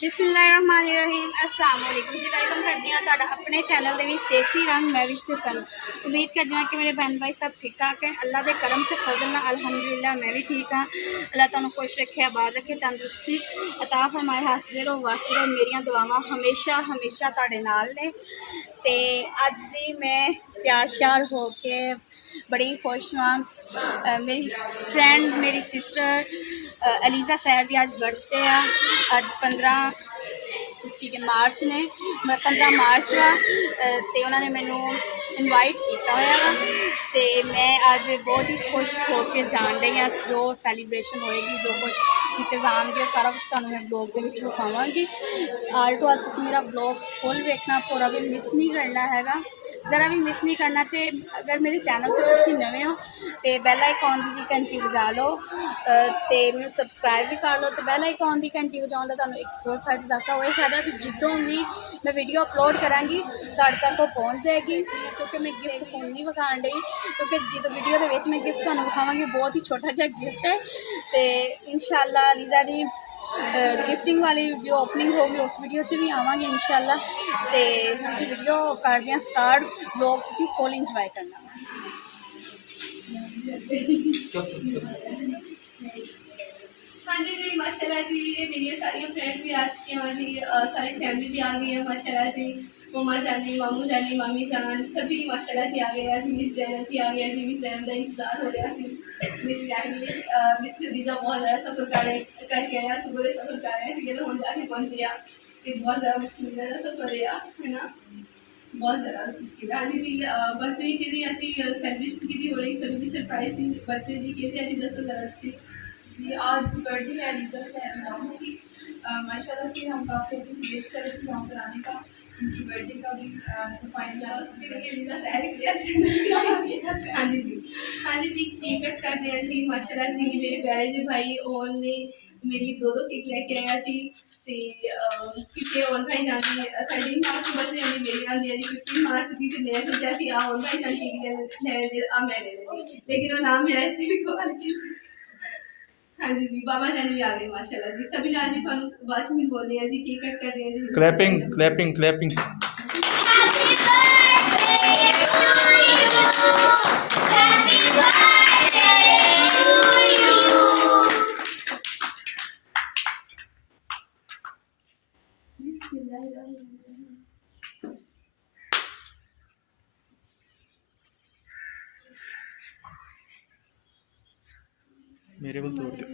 बिस्मिल्लाहिर्रहमानिर्रहीम अस्सलाम वालेकुम जी। वेलकम करती हूँ तुहाडा अपने चैनल दे विच देसी रंग मैं विच ते संग। उम्मीद करती हूँ कि मेरे बहन भाई सब ठीक ठाक हैं। अल्लाह के करम ते फजल नाल अल्हम्दुलिल्लाह मैं भी ठीक हाँ। अल्लाह तुहानू खुश रखे, आबाद रखे, तंदुरुस्ती अता फरमाए, हसदे रहो वासते रहो। मेरियां दुआवां हमेशा हमेशा तुहाडे नाल ने। ते अज जी मैं तैयार श्यार हो के बड़ी खुश हाँ। मेरी फ्रेंड मेरी सिस्टर अलीज़ा सैर की अज बर्थडे आ। अज 15 ठीक है मार्च ने 15 मार्च वा तो उन्होंने मैनू इनवाइट किया हुआ वा। तो मैं अज बहुत ही खुश होकर जान रही हाँ। जो सैलीब्रेशन होएगी, जो कुछ इंतजाम जो सारा कुछ तुहानू मैं ब्लॉग के विच विखावांगी। आल टू आल तुसीं मेरा ब्लॉग फुल वेखना, पूरा भी मिस नहीं करना हैगा, ज़रा भी मिस नहीं करना। तो अगर मेरे चैनल पर तुसीं नवे हो तो बैल आइकॉन की जी घंटी बजा लो, तो मैं सबसक्राइब भी कर लो। तो बैल आइकॉन की घंटी बजाने का तुहानू एक होर फायदा दसदा, वो फायदा कि जिदों भी मैं वीडियो अपलोड करांगी तुहाडे तक वो पहुँच जाएगी। क्योंकि मैं गिफ्ट फोन नहीं विखाण डई, क्योंकि जो वीडियो के विच मैं गिफ्ट तुहानू विखावांगी बहुत ही छोटा जिहा गिफ्ट है। तो इंशाअल्लाह लीजा दी गिफ्टिंग वाली जो ओपनिंग होगी उस वीडियो च भी आवांगे इंशाअल्लाह। तो हम जी वीडियो करते हैं स्टार्ट, ब्लॉग तुसीं फुल इंजॉय करना। हाँ जी जी माशाल्लाह जी, ये मेरी सारी फ्रेंड्स भी आ चुकी हैं जी, सारी फैमिली भी आ गई है माशाल्लाह जी। मम्मा जानी, मामू जानी, मामी जान सभी माशाल्लाह जी आ गए हैं जी। मिस जैनब भी आ गया जी, मिस जैनब का इंतजार हो रहा सी। मिस फैमिली मिस खदीजा बहुत ज़्यादा सफ़र करके आया, सुबह से सफ़र कर रहे थे तो हम जाके पहुँच गया। तो बहुत ज़्यादा मुश्किल का सफ़र रहा है ना, बहुत ज़्यादा मुश्किल। हाँ जी जी बर्थडे के लिए अभी सेलिब्रेशन की हो रही, सभी सरप्राइज थी बर्थडे के लिए अभी 10 सी जी। आज बर्थडे है अलीज़ा सैर की, माशाल्लाह से हम काफ़ी वेट कर रहे थे वहाँ पर आने का, उनकी बर्थडे का भी तो फाइनली अलीज़ा सैर की। हाँ जी जी, हाँ जी जी केक कट कर दिया जी माशाल्लाह जी। मेरे प्यारे जी भाई और ने मेरी दो केक लेके आया जी। क्योंकि ऑन भाई जाने 13 मार्च को बच्चे यानी मेरी आंदी यानी 15 मार्च थी। तो मैं सोचा कि ऑन भाई जान केक ले आ मैं ले लेंगी, लेकिन वो नाम मेरा तेरे को हाँ जी जी बाबा जाने भी आ गए माशाल्लाह जी। सभी आज जी थानू बाद में बोल रहे हैं जी, केक कट कर रहे हैं जी। Clapping clapping clapping. मेरे को तोड़ दो।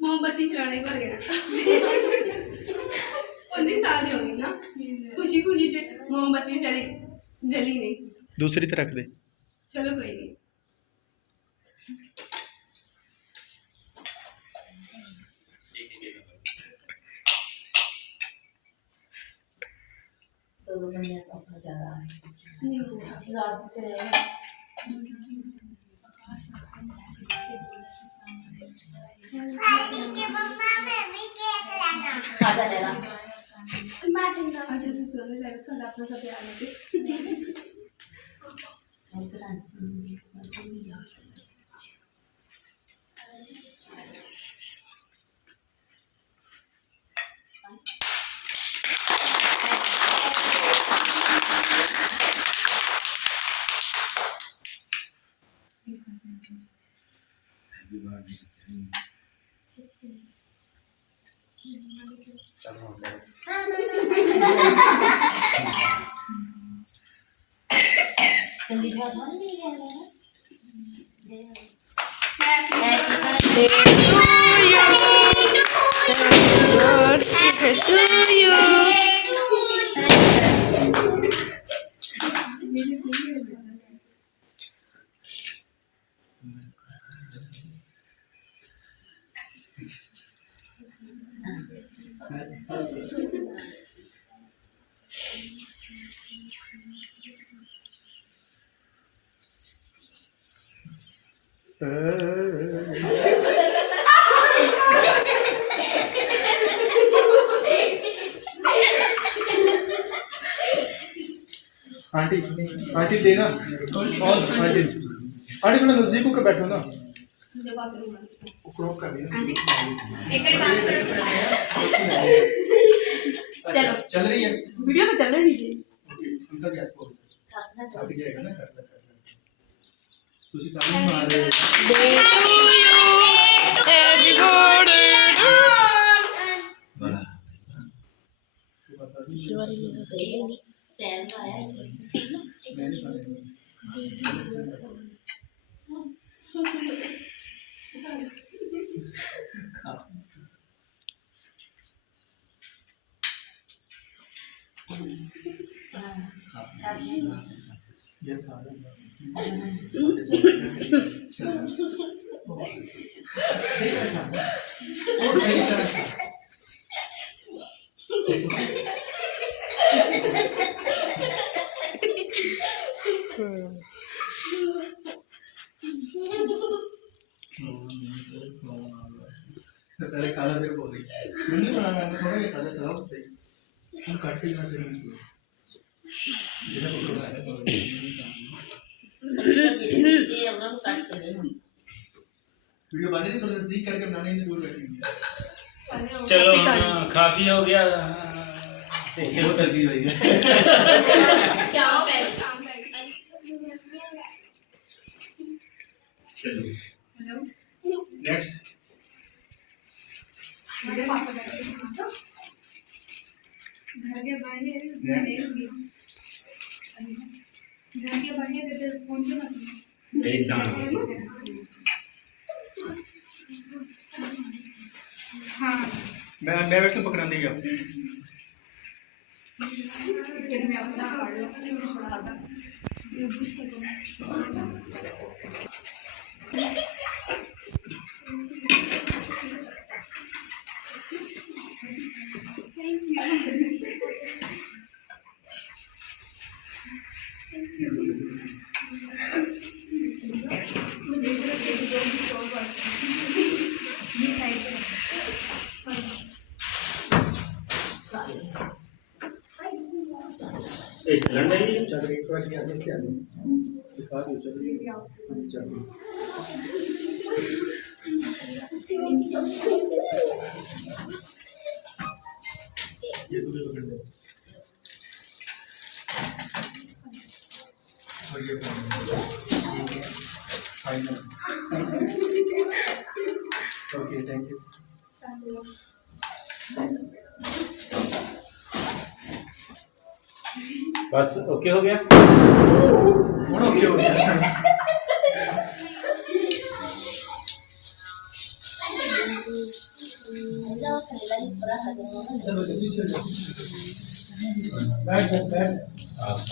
मोमबत्ती चलाने भूल गया। 19 साल की होगी ना, खुशी खुशी च मोमबत्ती बेचारी जली नहीं। दूसरी तरफ रख दे। चलो कोई नहीं। आंटी आंटी देना और आंटी आंटी थोड़ा नजदीक होकर बैठो ना। क्रॉप कर चलो चल रही है वीडियो में चल रही है उनका क्या बोल अभी जाएगा ना कर तुसी काम मारे ये खा पहले काला फिर बोल रही नहीं बनाना है थोड़ा ये काला खराब होता है हम काट के ना देंगे वीडियो बना दी थोड़ा नजदीक करके बनाने से दूर बैठेंगे चलो खा पी हो गया शुरू कर दी भाई नेक्स्ट एकदम मैं बैठ के पकड़ा देगा एक लंडन चल एक बार क्या क्या दिखा दो चल ये तो पकड़ दे और ये फाइनल ओके थैंक यू बस ओके हो गया ओके हो गया बैठ बैठ